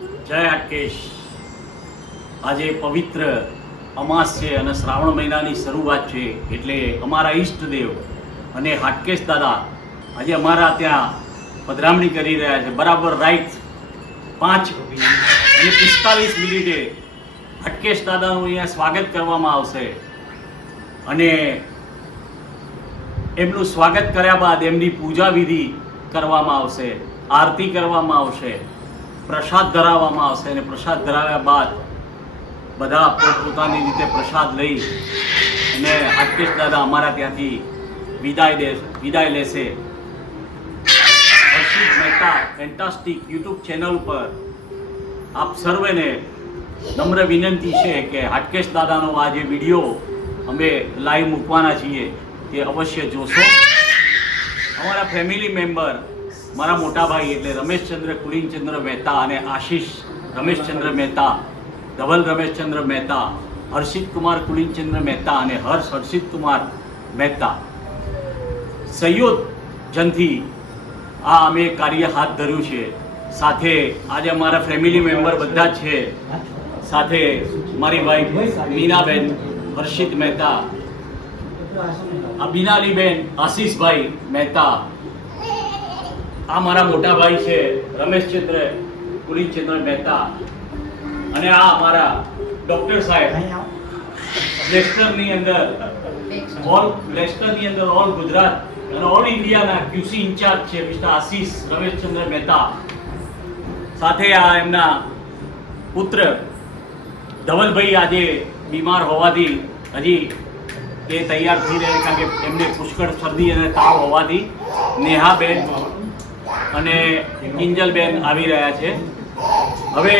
જય હાટકેશ. આજે પવિત્ર અમાસ છે અને શ્રાવણ મહિનાની શરૂઆત છે, એટલે અમારા ઈષ્ટદેવ અને હાટકેશ દાદા આજે અમારા ત્યાં પધરામણી કરી રહ્યા છે. બરાબર રાઈટ 5:45 હાટકેશ દાદાનું અહીંયા સ્વાગત કરવામાં આવશે અને એમનું સ્વાગત કર્યા બાદ એમની પૂજા વિધિ કરવામાં આવશે, આરતી કરવામાં આવશે, પ્રસાદ ધરાવવામાં આવશે અને પ્રસાદ ધરાવ્યા બાદ બધા પોતપોતાની રીતે પ્રસાદ લઈ અને હાટકેશ દાદા અમારા ત્યાંથી વિદાય લેશે. હર્ષિત મહેતા ફેન્ટાસ્ટિક યુટ્યુબ ચેનલ પર આપ સર્વેને નમ્ર વિનંતી છે કે હાટકેશ દાદાનો આ જે વિડીયો અમે લાઈવ મૂકવાના છીએ તે અવશ્ય જોશો. અમારા ફેમિલી મેમ્બર, મારા મોટા ભાઈ એટલે રમેશચંદ્ર કુલિનચંદ્ર મહેતા અને આશીષ રમેશચંદ્ર મહેતા, ધવલ રમેશચંદ્ર મહેતા, હર્ષિત કુમાર કુલિનચંદ્ર મહેતા અને હર્ષ હર્ષિત કુમાર મહેતા સંયોજનથી આ અમે કાર્ય હાથ ધર્યું છે. સાથે આજે અમારા ફેમિલી મેમ્બર બધા જ છે. સાથે મારી વાઈફ મીનાબેન હર્ષિત મહેતા, બીનાલીબેન આશીષભાઈ મહેતા, આ મારા મોટા ભાઈ છે રમેશચંદ્ર કુલિનચંદ્ર મહેતા અને આ અમારા ડોક્ટર સાહેબ લેસ્ટરની અંદર ઓલ ગુજરાત અને ઓલ ઇન્ડિયાના ક્યુસી ઇન્ચાર્જ છે મિસ્ટર આશીષ રમેશચંદ્ર મહેતા. સાથે આ એમના પુત્ર ધવલભાઈ આજે બીમાર હોવાથી હજી એ તૈયાર થઈ રહ્યા, કારણ કે એમને પુષ્કળ શરદી અને તાવ હોવાથી નેહાબેન અને કિંજલબેન આવી રહ્યા છે. હવે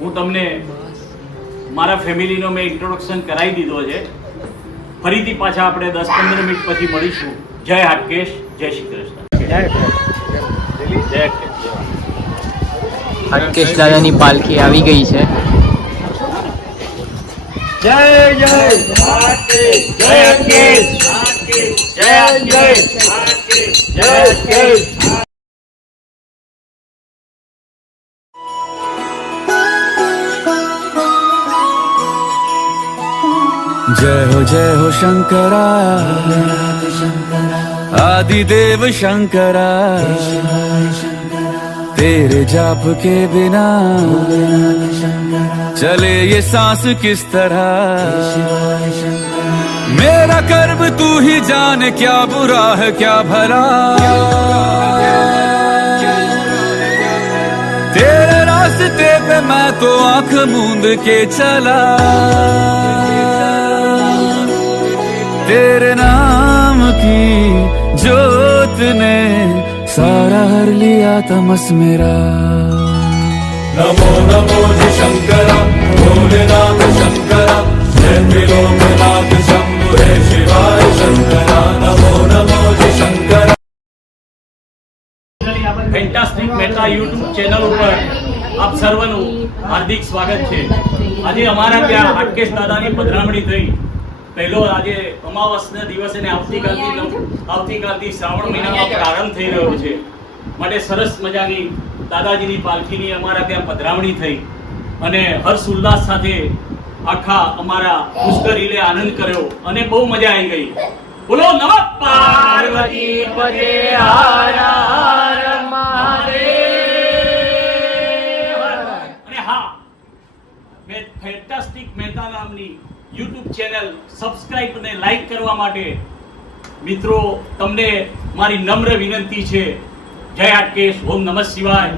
હું તમને મારા ફેમિલીનો મેં ઇન્ટ્રોડક્શન કરાવી દીધો છે. ફરીથી પાછા આપણે 10-15 મિનિટ પછી મળીશું. જય હાટકેશ, જય શ્રી કૃષ્ણ. હાટકેશ દાદાની પાલખી આવી ગઈ છે. જય જય હાટકેશ, જય હાટકેશ, જય હાટકેશ, જય હાટકેશ. जय हो शंकरा आदिदेव शंकरा, तेरे जाप के बिना चले ये सांस किस तरह, मेरा कर्म तू ही जाने क्या बुरा है क्या भला, तेरे रास्ते पे मैं तो आंख मूंद के चला, तेरे नाम की जोत ने सारा हर लिया तमस मेरा. नमो नमो जी शंकरा भोलेनाथ शंकरा, जय त्रिलोकनाथ शंभु हे शिवाय शंकरा. नमो नमो जी Shankara. Fantastic Mehta YouTube channel ઉપર આપ સર્વનું હાર્દિક સ્વાગત છે. આજે અમારા ત્યાં હાટકેશ દાદાની પધરામણી થઈ. પહેલો આજે અમાવસના દિવસે ને આવતીકાલથી શ્રાવણ મહિનાનો પ્રારંભ થઈ રહ્યો છે, માટે સરસ મજાની દાદાજીની પાલખીની અમારા ત્યાં પધરામણી થઈ અને હર્ષ ઉલ્લાસ સાથે આખા અમારા પુષ્કરીલે આનંદ કર્યો અને બહુ મજા આવી ગઈ. બોલો નમઃ પાર્વતી પદે હર હર મહાદેવ. અને હા, મેં ફેન્ટાસ્ટિક મહેતા નામની યુટ્યુબ ચેનલ સબસ્ક્રાઇબ અને લાઈક કરવા માટે મિત્રો તમને મારી નમ્ર વિનંતી છે. જય હાટકેશ, ઓમ નમઃ શિવાય.